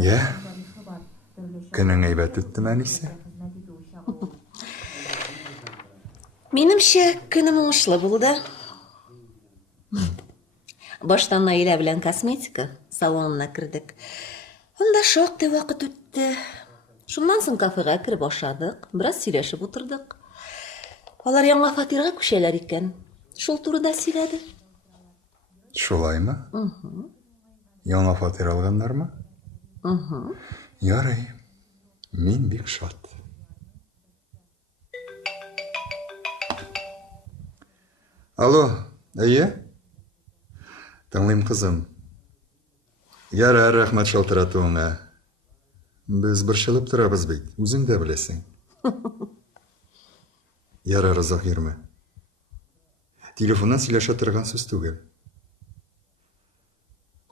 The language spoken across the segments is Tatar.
Я, көнең әйбәт үтте, Мәнисе. Минемчә, көнем уңышлы булды. Баштан Наилә белән косметика салонына кердек. Анда шактый вакыт үтте. Шуннан соң кафега киреп ашадык, бераз сөйләшеп утырдык. Алар яңа фатирга күчәләр икән. Шул турыда сөйләде. Шулаймы? Яңа фатир алганнармы? Ярый. Мин бик шат. Алло, әйе? Тыңлыйм, кызым. Ярар, рәхмәт шалтыратуыңа. Без борчылып торабыз бит, үзең дә беләсең. Ярар, озак йөрмә. Телефоннан сөйләшә торган сүз түгел.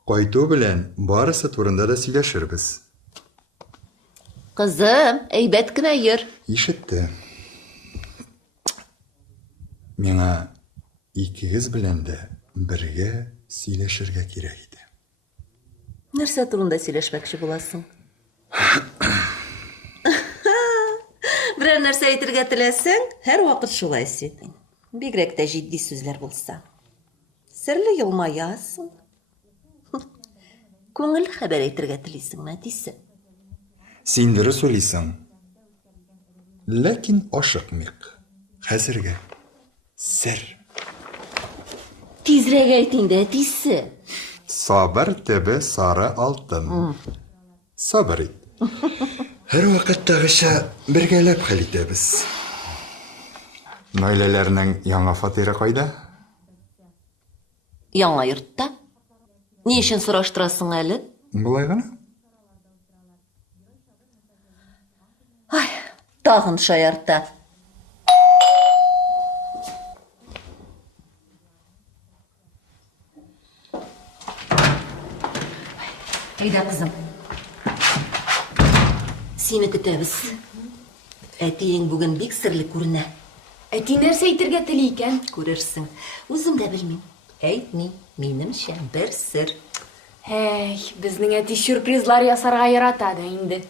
Кайту белән барысы турында да сөйләшербез. Кызым, әйбәт кенә йөр. Ишетте. Миңа икегез белән дә бергә сөйләшергә кирәк иде. Нәрсә турында сөйләшмәкче буласың? Берәр нәрсә әйтергә теләсәң, һәр вакыт шулай сөйлә. Бигрәк тә җитди сүзләр булса. Серле елмаясың. Күңел хәбәр әйтергә телисеңме, әтисе? Син дөрес уйлыйсың. Ләкин ашыкмыйк. Хәзергә сер. Тизрәк әйт инде, әтисе. Сабыр төбе сары алтын. Сабыр ит. Һәр вакыттагыча бергәләп хәл итәбез. Наиләләрнең яңа фатиры кайда? Яңа йортта. Ни өчен сораштырасың әле? Булай гына. Ай, тагын шаярта. Әйдә, кызым. Сине көтәбез. Әтиең бүген бик серле күренә. Әти нәрсә әйтергә тели икән? Күрерсең. Үзем дә белмим. Әйтми, минемчә бер сер. Безнең әти сюрпризлар ясарга ярата да инде.